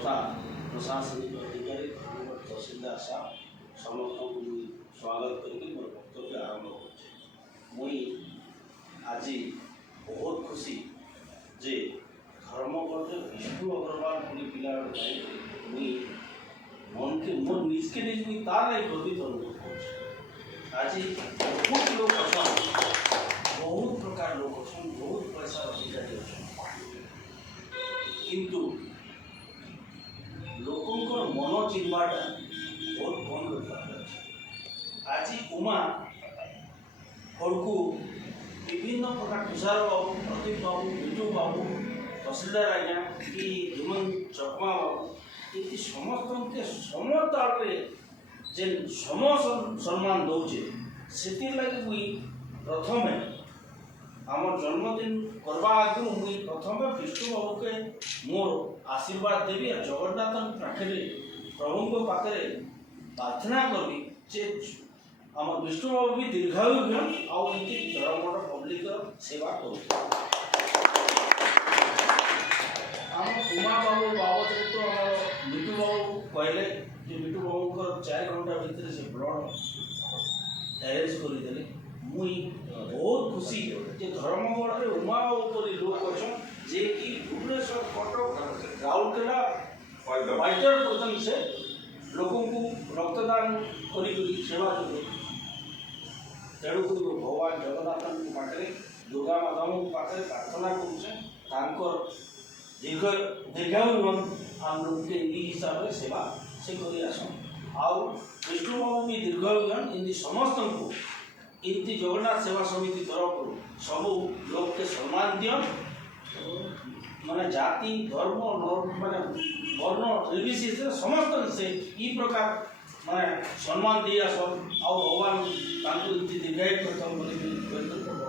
तथा प्रशासनिक अधिकारी तहसीलदार साहब समस्त को स्वागत करके मोर वक्तव्य आरंभ कर मुई आज बहुत खुशी जे धर्मपद विष्णु अग्रवाल पुणी पिला मुई मन के मोर निज के निज मुई तार नहीं गर्वित अनुभव कर आज बहुत लोग अच्छा बहुत प्रकार लोग अच्छा बहुत पैसा अधिकारी अच्छा किंतु लोकों मन चिन्हवाटा बहुत कम लोग आज उमा हड़कू विभिन्न प्रकार तुषार बाबू प्रदीप बाबू बिटू बाबू तहसीलदार आज्ञा कि हेमंत चकमा बाबू ये समस्त के समताल जेन सम सम्मान दौचे से लगे मुई प्रथमे आम जन्मदिन करवा आगु मुई प्रथमे विष्णु बाबू के मोर आशीर्वाद देवी और जगन्नाथ पाखे प्रभु पाखे प्रार्थना करी जे आम विष्णु बाबू भी दीर्घायु हन आउे धर्म पब्लिक सेवा कर उमा बाबू बाबद तो आम मिटू बाबू कहले कि मिटू बाबू 4 घंटा भितर से ब्लड अरेंज करदे मुई बहुत खुशी जे धर्मगढ़ में उमा बाबू लोक अच्छा जे कि भुवनेश्वर कटक राउरकेला फाइटर पर्यटन से लोगों को रक्तदान करी सेवा कर तेणुक भगवान जगन्नाथ पाखे दुर्गा माता पाखे प्रार्थना कर दीर्घायु आम लोग के हिसाब से सेवा से कर विष्णु बाबू भी दीर्घायु इनती समस्त को इनती जगन्नाथ सेवा समिति तरफ सबू लोग के सम्मान दियन माने जाति धर्म माने वर्ण निर्विशेष समस्त से ई प्रकार माने सम्मान दिया सब भगवान दीर्घायु करता